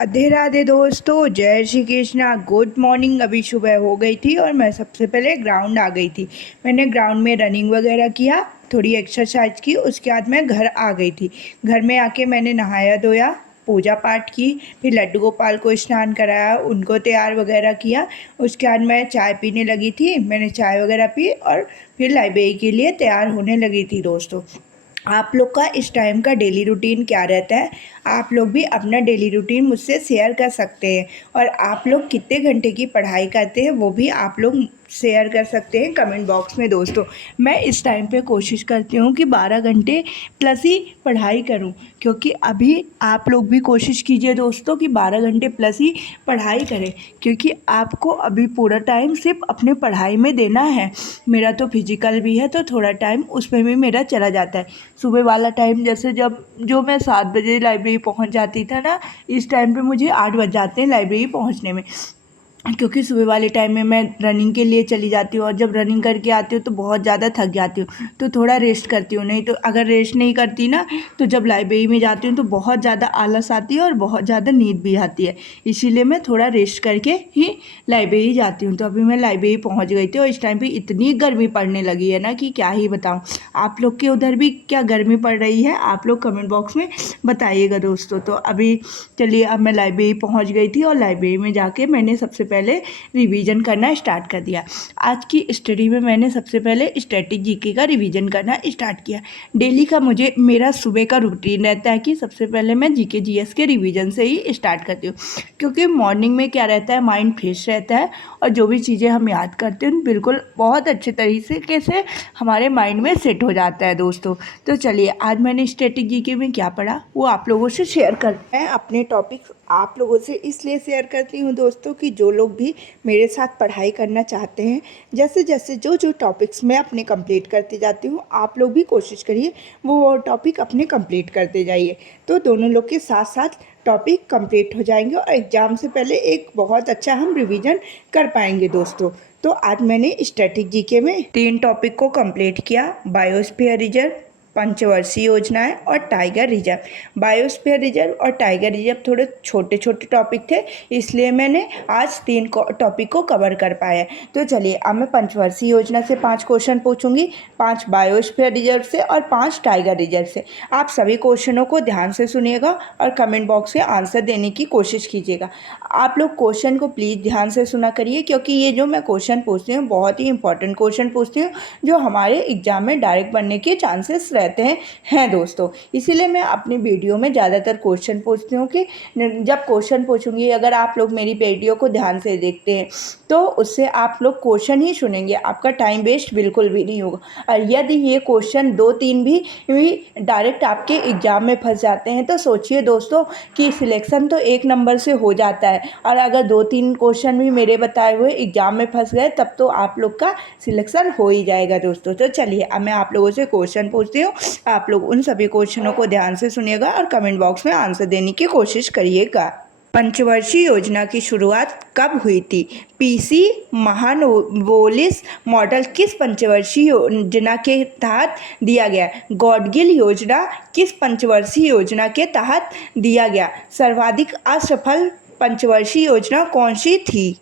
राधे राधे दोस्तों, जय Shri Krishna. Good morning. अभी सुबह हो गई थी और मैं सबसे पहले ग्राउंड आ गई थी। मैंने ग्राउंड में रनिंग वगैरह किया, थोड़ी एक्सरसाइज की। उसके बाद मैं घर आ गई थी। घर में आके मैंने नहाया धोया, पूजा पाठ की, फिर लड्डू गोपाल को स्नान कराया, उनको तैयार वगैरह किया। उसके बाद मैं चाय पीने लगी थी। मैंने चाय वगैरह पी और फिर लाइब्रेरी के लिए तैयार होने लगी थी। दोस्तों, आप लोग का इस टाइम का डेली रूटीन क्या रहता है? आप लोग भी अपना डेली रूटीन मुझसे शेयर कर सकते हैं। और आप लोग कितने घंटे की पढ़ाई करते हैं वो भी आप लोग शेयर कर सकते हैं कमेंट बॉक्स में। दोस्तों, मैं इस टाइम पे कोशिश करती हूँ कि 12 घंटे प्लस ही पढ़ाई करूँ, क्योंकि अभी आप लोग भी कोशिश कीजिए दोस्तों कि 12 घंटे प्लस ही पढ़ाई करें, क्योंकि आपको अभी पूरा टाइम सिर्फ अपने पढ़ाई में देना है। मेरा तो फिजिकल भी है तो थोड़ा टाइम उसमें भी मेरा चला जाता है। सुबह वाला टाइम जैसे जब जो मैं 7 बजे लाइब्रेरी पहुंच जाती था ना, इस टाइम पे मुझे 8 बज जाते हैं लाइब्रेरी पहुंचने में, क्योंकि सुबह वाले टाइम में मैं रनिंग के लिए चली जाती हूँ। और जब रनिंग करके आती हूँ तो बहुत ज़्यादा थक जाती हूँ, तो थोड़ा रेस्ट करती हूँ। नहीं तो अगर रेस्ट नहीं करती ना, तो जब लाइब्रेरी में जाती हूँ तो बहुत ज़्यादा आलस आती है और बहुत ज़्यादा नींद भी आती है। इसीलिए मैं थोड़ा रेस्ट करके ही लाइब्रेरी जाती हूँ। तो अभी मैं लाइब्रेरी पहुँच गई थी और इस टाइम पर इतनी गर्मी पड़ने लगी है ना कि क्या ही बताऊँ। आप लोग के उधर भी क्या गर्मी पड़ रही है? आप लोग कमेंट बॉक्स में बताइएगा दोस्तों। तो अभी चलिए, अब मैं लाइब्रेरी पहुंच गई थी और लाइब्रेरी में जाके मैंने सबसे पहले रिवीजन करना स्टार्ट कर दिया। आज की स्टडी में मैंने सबसे पहले स्टैटिक जीके का रिवीजन करना स्टार्ट किया। डेली का मुझे मेरा सुबह का रूटीन रहता है कि सबसे पहले मैं जीके जीएस के रिवीजन से ही स्टार्ट करती हूँ, क्योंकि मॉर्निंग में क्या रहता है, माइंड फ्रेश रहता है और जो भी चीज़ें हम याद करते हैं बिल्कुल बहुत अच्छे तरीके से हमारे माइंड में सेट हो जाता है दोस्तों। तो चलिए, आज मैंने स्टैटिक जीके में क्या पढ़ा वो आप लोगों से शेयर कर। मैं अपने टॉपिक्स आप लोगों से इसलिए शेयर करती हूँ दोस्तों कि जो लोग भी मेरे साथ पढ़ाई करना चाहते हैं, जैसे जैसे जो जो टॉपिक्स मैं अपने कंप्लीट करती जाती हूँ, आप लोग भी कोशिश करिए वो टॉपिक अपने कंप्लीट करते जाइए। तो दोनों लोग के साथ साथ टॉपिक कंप्लीट हो जाएंगे और एग्ज़ाम से पहले एक बहुत अच्छा हम रिवीजन कर पाएंगे दोस्तों। तो आज मैंने स्टैटिक जीके में 3 टॉपिक को कंप्लीट किया: बायोस्फीयर रिजर्व, पंचवर्षीय योजनाएं और टाइगर रिजर्व। बायोस्फीयर रिजर्व और टाइगर रिजर्व थोड़े छोटे छोटे टॉपिक थे, इसलिए मैंने आज 3 टॉपिक को कवर कर पाया। तो चलिए, अब मैं पंचवर्षीय योजना से 5 क्वेश्चन पूछूंगी, 5 बायोस्फीयर रिजर्व से और 5 टाइगर रिजर्व से। आप सभी क्वेश्चनों को ध्यान से सुनिएगा और कमेंट बॉक्स में आंसर देने की कोशिश कीजिएगा। आप लोग क्वेश्चन को प्लीज़ ध्यान से सुना करिए, क्योंकि ये जो मैं क्वेश्चन पूछती हूँ बहुत ही इंपॉर्टेंट क्वेश्चन पूछती हूँ, जो हमारे एग्जाम में डायरेक्ट बनने के चांसेस रहते हैं दोस्तों। इसीलिए मैं अपनी वीडियो में ज़्यादातर क्वेश्चन पूछती हूँ कि जब क्वेश्चन पूछूंगी, अगर आप लोग मेरी वीडियो को ध्यान से देखते हैं तो उससे आप लोग क्वेश्चन ही सुनेंगे, आपका टाइम वेस्ट बिल्कुल भी नहीं होगा। और यदि ये क्वेश्चन 2-3 भी डायरेक्ट आपके एग्जाम में फंस जाते हैं तो सोचिए दोस्तों कि सिलेक्शन तो 1 नंबर से हो जाता है, और अगर 2-3 क्वेश्चन भी मेरे बताए हुए एग्जाम में फंस गए तब तो आप लोग का सिलेक्शन हो ही जाएगा दोस्तों। तो चलिए, अब मैं आप लोगों से क्वेश्चन पूछती हूँ, आप लोग उन सभी क्वेश्चनों को ध्यान से सुनिएगा और कमेंट बॉक्स में आंसर देने की कोशिश करिएगा। पंचवर्षीय योजना की शुरुआत कब हुई थी? पीसी महानवोलिस मॉडल किस पंचवर्षीय योजना के तहत दिया गया? गॉडगिल योजना किस पंचवर्षीय योजना के तहत दिया गया? सर्वाधिक असफल पंचवर्षीय योजना कौन सी थी?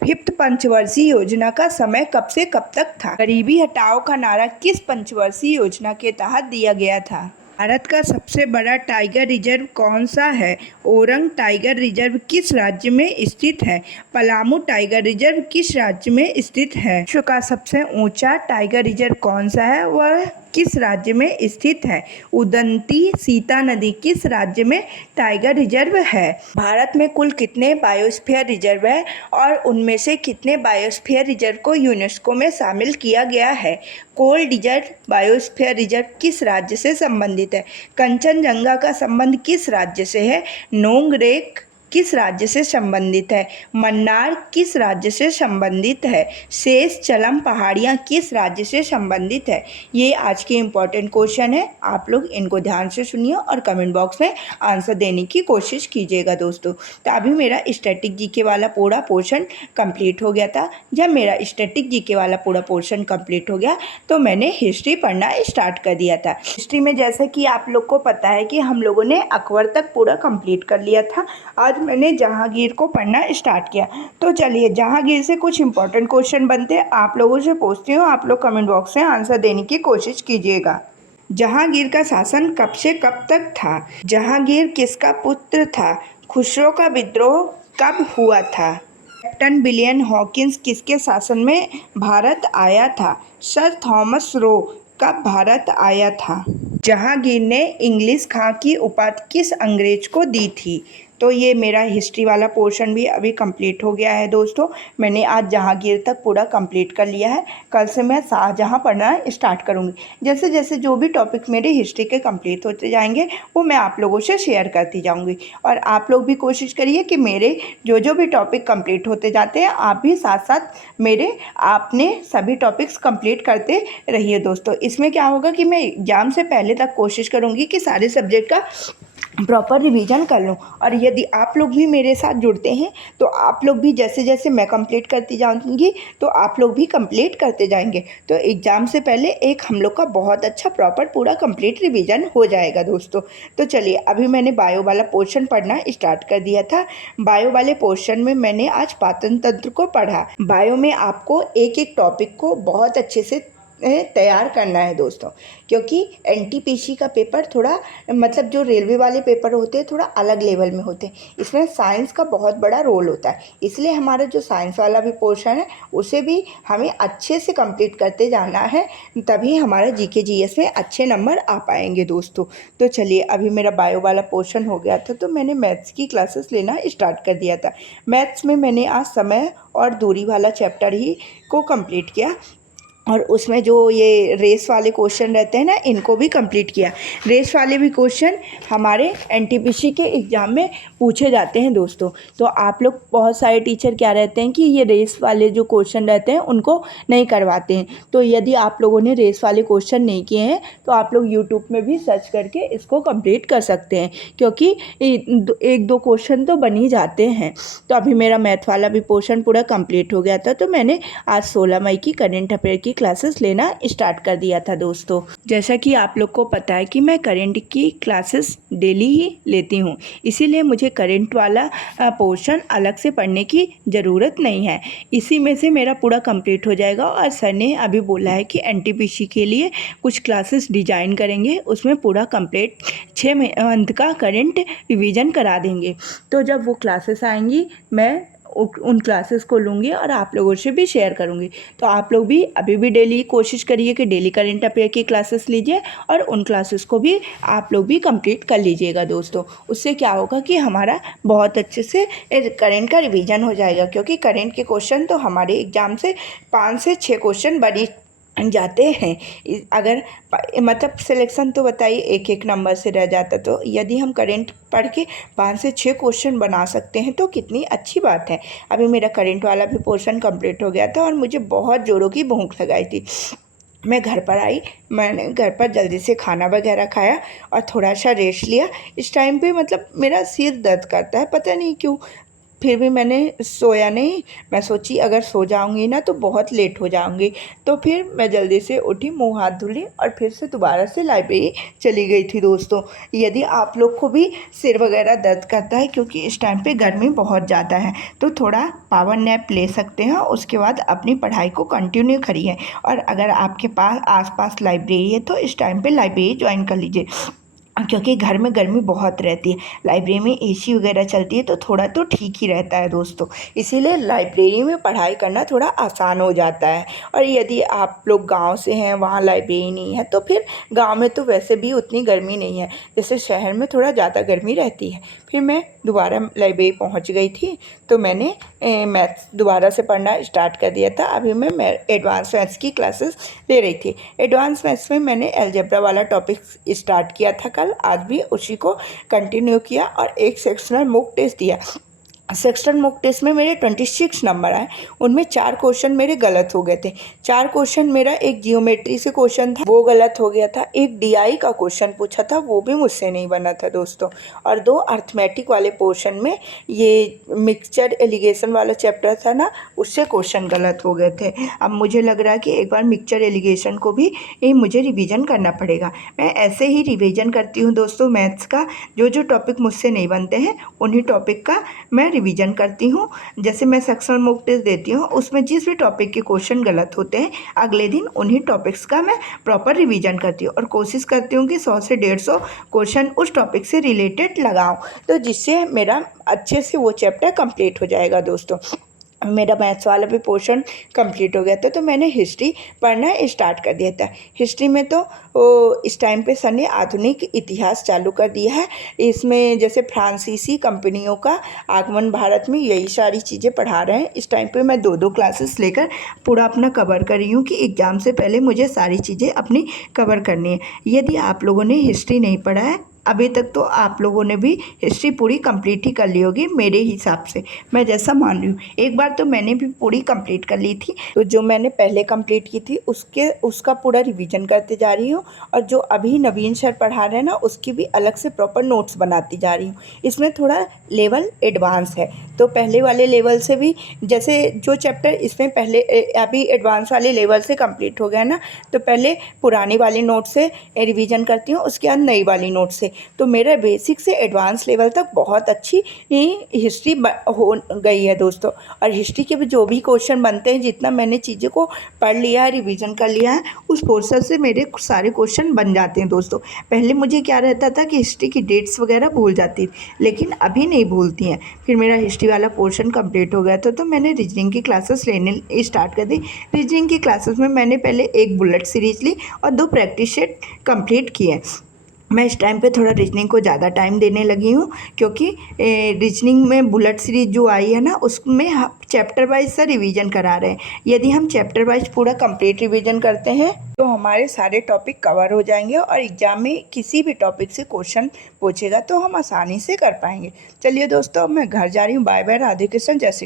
5th पंचवर्षीय योजना का समय कब से कब तक था? गरीबी हटाओ का नारा किस पंचवर्षीय योजना के तहत दिया गया था? भारत का सबसे बड़ा टाइगर रिजर्व कौन सा है? ओरंग टाइगर रिजर्व किस राज्य में स्थित है? पलामू टाइगर रिजर्व किस राज्य में स्थित है? विश्व का सबसे ऊंचा टाइगर रिजर्व कौन सा है, वह किस राज्य में स्थित है? उदंती सीता नदी किस राज्य में टाइगर रिजर्व है? भारत में कुल कितने बायोस्फीयर रिजर्व है और उनमें से कितने बायोस्फीयर रिजर्व को यूनेस्को में शामिल किया गया है? कोल डिजर्ट बायोस्फीयर रिजर्व किस राज्य से संबंधित है? कंचनजंगा का संबंध किस राज्य से है? नोंगरेक किस राज्य से संबंधित है? मन्नार किस राज्य से संबंधित है? शेष चलम पहाड़ियाँ किस राज्य से संबंधित है? ये आज के इम्पोर्टेंट क्वेश्चन है, आप लोग इनको ध्यान से सुनिए और कमेंट बॉक्स में आंसर देने की कोशिश कीजिएगा दोस्तों। तो अभी मेरा स्टैटिक जीके वाला पूरा पोर्शन कंप्लीट हो गया था। जब मेरा स्टैटिक जीके वाला पूरा पोर्शन कंप्लीट हो गया तो मैंने हिस्ट्री पढ़ना स्टार्ट कर दिया था। हिस्ट्री में जैसे कि आप लोग को पता है कि हम लोगों ने अकबर तक पूरा कंप्लीट कर लिया था। आज मैंने जहांगीर को पढ़ना स्टार्ट किया। तो चलिए जहांगीर से कुछ इंपॉर्टेंट क्वेश्चन बनते हैं, आप लोगों से पूछती हूँ, आप लोग कमेंट बॉक्स में आंसर देने की कोशिश कीजिएगा। जहांगीर का शासन कब से कब तक था? जहांगीर किसका पुत्र था? खुसरो का विद्रोह कब हुआ था? कैप्टन विलियम हॉकिंस किसके शासन में भारत आया था? सर थॉमस रो कब भारत आया था? जहांगीर ने इंग्लिश खां की उपाधि किस अंग्रेज को दी थी? तो ये मेरा हिस्ट्री वाला पोर्शन भी अभी कंप्लीट हो गया है दोस्तों। मैंने आज जहांगीर तक पूरा कंप्लीट कर लिया है। कल से मैं शाहजहां पढ़ना स्टार्ट करूँगी। जैसे जैसे जो भी टॉपिक मेरे हिस्ट्री के कंप्लीट होते जाएंगे वो मैं आप लोगों से शेयर करती जाऊँगी। और आप लोग भी कोशिश करिए कि मेरे जो जो भी टॉपिक कंप्लीट होते जाते हैं आप भी साथ साथ मेरे आपने सभी टॉपिक्स कंप्लीट करते रहिए दोस्तों। इसमें क्या होगा कि मैं एग्ज़ाम से पहले तक कोशिश करूँगी कि सारे सब्जेक्ट का प्रॉपर रिवीजन कर लूँ। और यदि आप लोग भी मेरे साथ जुड़ते हैं तो आप लोग भी जैसे जैसे मैं कंप्लीट करती जाऊँगी तो आप लोग भी कंप्लीट करते जाएंगे। तो एग्ज़ाम से पहले एक हम लोग का बहुत अच्छा प्रॉपर पूरा कंप्लीट रिवीजन हो जाएगा दोस्तों। तो चलिए अभी मैंने बायो वाला पोर्शन पढ़ना स्टार्ट कर दिया था। बायो वाले पोर्शन में मैंने आज पाचन तंत्र को पढ़ा। बायो में आपको एक एक टॉपिक को बहुत अच्छे से तैयार करना है दोस्तों, क्योंकि एनटीपीसी का पेपर थोड़ा मतलब जो रेलवे वाले पेपर होते हैं थोड़ा अलग लेवल में होते हैं। इसमें साइंस का बहुत बड़ा रोल होता है, इसलिए हमारा जो साइंस वाला भी पोर्शन है उसे भी हमें अच्छे से कंप्लीट करते जाना है, तभी हमारा जीके जीएस में अच्छे नंबर आ पाएंगे दोस्तों। तो चलिए अभी मेरा बायो वाला पोर्शन हो गया था तो मैंने मैथ्स की क्लासेस लेना स्टार्ट कर दिया था। मैथ्स में मैंने आज समय और दूरी वाला चैप्टर ही को कंप्लीट किया और उसमें जो ये रेस वाले क्वेश्चन रहते हैं ना इनको भी कंप्लीट किया। रेस वाले भी क्वेश्चन हमारे एनटीपीसी के एग्ज़ाम में पूछे जाते हैं दोस्तों। तो आप लोग बहुत सारे टीचर क्या रहते हैं कि ये रेस वाले जो क्वेश्चन रहते हैं उनको नहीं करवाते हैं। तो यदि आप लोगों ने रेस वाले क्वेश्चन नहीं किए हैं तो आप लोग यूट्यूब में भी सर्च करके इसको कंप्लीट कर सकते हैं, क्योंकि एक दो क्वेश्चन तो बन ही जाते हैं। तो अभी मेरा मैथ वाला भी पोर्शन पूरा कंप्लीट हो गया था तो मैंने आज 16 मई की करेंट अफेयर की क्लासेस लेना स्टार्ट कर दिया था दोस्तों। जैसा कि आप लोग को पता है कि मैं करंट की क्लासेस डेली ही लेती हूँ, इसीलिए मुझे करंट वाला पोर्शन अलग से पढ़ने की ज़रूरत नहीं है। इसी में से मेरा पूरा कंप्लीट हो जाएगा। और सर ने अभी बोला है कि एनटीपीसी के लिए कुछ क्लासेस डिजाइन करेंगे, उसमें पूरा कंप्लीट 6 मंथ का करंट रिवीजन करा देंगे। तो जब वो क्लासेस आएंगी मैं उन क्लासेस को लूँगी और आप लोगों से भी शेयर करूँगी। तो आप लोग भी अभी भी डेली कोशिश करिए कि डेली करंट अफेयर की क्लासेस लीजिए और उन क्लासेस को भी आप लोग भी कंप्लीट कर लीजिएगा दोस्तों। उससे क्या होगा कि हमारा बहुत अच्छे से करंट का रिवीजन हो जाएगा, क्योंकि करंट के क्वेश्चन तो हमारे एग्ज़ाम से 5 से 6 क्वेश्चन बने जाते हैं। अगर मतलब सिलेक्शन तो बताइए एक एक नंबर से रह जाता, तो यदि हम करंट पढ़ के 5 से 6 क्वेश्चन बना सकते हैं तो कितनी अच्छी बात है। अभी मेरा करंट वाला भी पोर्शन कंप्लीट हो गया था और मुझे बहुत ज़ोरों की भूख लगाई थी। मैं घर पर आई, मैंने घर पर जल्दी से खाना वगैरह खाया और थोड़ा सा रेस्ट लिया। इस टाइम पे मतलब मेरा सिर दर्द करता है, पता नहीं क्यों, फिर भी मैंने सोया नहीं। मैं सोची अगर सो जाऊंगी ना तो बहुत लेट हो जाऊंगी। तो फिर मैं जल्दी से उठी, मुंह हाथ धुली और फिर से दोबारा से लाइब्रेरी चली गई थी दोस्तों। यदि आप लोग को भी सिर वगैरह दर्द करता है, क्योंकि इस टाइम पे गर्मी बहुत ज़्यादा है, तो थोड़ा पावर नैप ले सकते हैं, उसके बाद अपनी पढ़ाई को कंटिन्यू करिए। और अगर आपके पास आसपास लाइब्रेरी है तो इस टाइम पे लाइब्रेरी ज्वाइन कर लीजिए, क्योंकि घर में गर्मी बहुत रहती है। लाइब्रेरी में एसी वगैरह चलती है तो थोड़ा तो ठीक ही रहता है दोस्तों, इसीलिए लाइब्रेरी में पढ़ाई करना थोड़ा आसान हो जाता है। और यदि आप लोग गांव से हैं, वहाँ लाइब्रेरी नहीं है, तो फिर गांव में तो वैसे भी उतनी गर्मी नहीं है, जैसे शहर में थोड़ा ज़्यादा गर्मी रहती है। फिर मैं दोबारा लाइब्रेरी पहुँच गई थी तो मैंने मैथ्स दोबारा से पढ़ना स्टार्ट कर दिया था। अभी मैं एडवांस मैथ्स की क्लासेस ले रही थी। एडवांस मैथ्स में मैंने अलजेब्रा वाला टॉपिक स्टार्ट किया था कल, आज भी उसी को कंटिन्यू किया और एक सेक्शनल मॉक टेस्ट दिया। सेक्शन मॉक टेस्ट में मेरे 26 नंबर आए, उनमें 4 क्वेश्चन मेरे गलत हो गए थे। 4 क्वेश्चन मेरा, एक जियोमेट्री से क्वेश्चन था वो गलत हो गया था, एक डीआई का क्वेश्चन पूछा था वो भी मुझसे नहीं बना था दोस्तों, और 2 अर्थमेटिक वाले पोर्शन में ये मिक्सचर एलिगेशन वाला चैप्टर था ना, उससे क्वेश्चन गलत हो गए थे। अब मुझे लग रहा है कि एक बार मिक्सचर एलिगेशन को भी मुझे रिवीजन करना पड़ेगा। मैं ऐसे ही रिवीजन करती हूँ दोस्तों मैथ्स का, जो टॉपिक मुझसे नहीं बनते हैं उन्हीं टॉपिक का मैं रिवीजन करती हूँ। जैसे मैं सेक्शनल मॉक टेस्ट देती हूँ, उसमें जिस भी टॉपिक के क्वेश्चन गलत होते हैं अगले दिन उन्हीं टॉपिक्स का मैं प्रॉपर रिवीजन करती हूँ और कोशिश करती हूँ कि 100 से 150 क्वेश्चन उस टॉपिक से रिलेटेड लगाऊँ, तो जिससे मेरा अच्छे से वो चैप्टर कंप्लीट हो जाएगा दोस्तों। मेरा मैथ्स वाला भी पोर्शन कंप्लीट हो गया था, तो मैंने हिस्ट्री पढ़ना स्टार्ट कर दिया था। हिस्ट्री में तो इस टाइम पे सर ने आधुनिक इतिहास चालू कर दिया है। इसमें जैसे फ्रांसीसी कंपनियों का आगमन भारत में, यही सारी चीज़ें पढ़ा रहे हैं। इस टाइम पे मैं 2-2 क्लासेस लेकर पूरा अपना कवर कर रही हूँ कि एग्ज़ाम से पहले मुझे सारी चीज़ें अपनी कवर करनी है। यदि आप लोगों ने हिस्ट्री नहीं पढ़ा है अभी तक, तो आप लोगों ने भी हिस्ट्री पूरी कंप्लीट ही कर ली होगी मेरे हिसाब से, मैं जैसा मान रही हूँ। एक बार तो मैंने भी पूरी कंप्लीट कर ली थी, तो जो मैंने पहले कंप्लीट की थी उसका पूरा रिवीजन करते जा रही हूँ, और जो अभी नवीन सर पढ़ा रहे हैं ना उसकी भी अलग से प्रॉपर नोट्स बनाती जा रही हूँ। इसमें थोड़ा लेवल एडवांस है, तो पहले वाले लेवल से भी, जैसे जो चैप्टर इसमें पहले अभी एडवांस वाले लेवल से कंप्लीट हो गया ना, तो पहले पुरानी वाली नोट से रिवीजन करती हूँ, उसके बाद नई वाली नोट से। तो मेरा बेसिक से एडवांस लेवल तक बहुत अच्छी हिस्ट्री हो गई है दोस्तों। और हिस्ट्री के भी जो भी क्वेश्चन बनते हैं, जितना मैंने चीज़ों को पढ़ लिया है, रिवीजन कर लिया है, उस पोर्शन से मेरे सारे क्वेश्चन बन जाते हैं दोस्तों। पहले मुझे क्या रहता था कि हिस्ट्री की डेट्स वगैरह भूल जाती थी, लेकिन अभी नहीं भूलती हैं। फिर मेरा हिस्ट्री वाला पोर्शन कंप्लीट हो गया था, तो मैंने रीजनिंग की क्लासेस लेने स्टार्ट कर दी। रीजनिंग की क्लासेस में मैंने पहले एक बुलेट सीरीज ली और 2 प्रैक्टिस सेट कंप्लीट किए। मैं इस टाइम पे थोड़ा रीजनिंग को ज़्यादा टाइम देने लगी हूँ, क्योंकि रीजनिंग में बुलेट सीरीज जो आई है ना, उसमें चैप्टर वाइज सा रिवीजन करा रहे हैं। यदि हम चैप्टर वाइज पूरा कंप्लीट रिवीजन करते हैं तो हमारे सारे टॉपिक कवर हो जाएंगे और एग्ज़ाम में किसी भी टॉपिक से क्वेश्चन पूछेगा तो हम आसानी से कर पाएंगे। चलिए दोस्तों, अब मैं घर जा रही हूँ। बाय बाय, राधे कृष्ण, जय श्री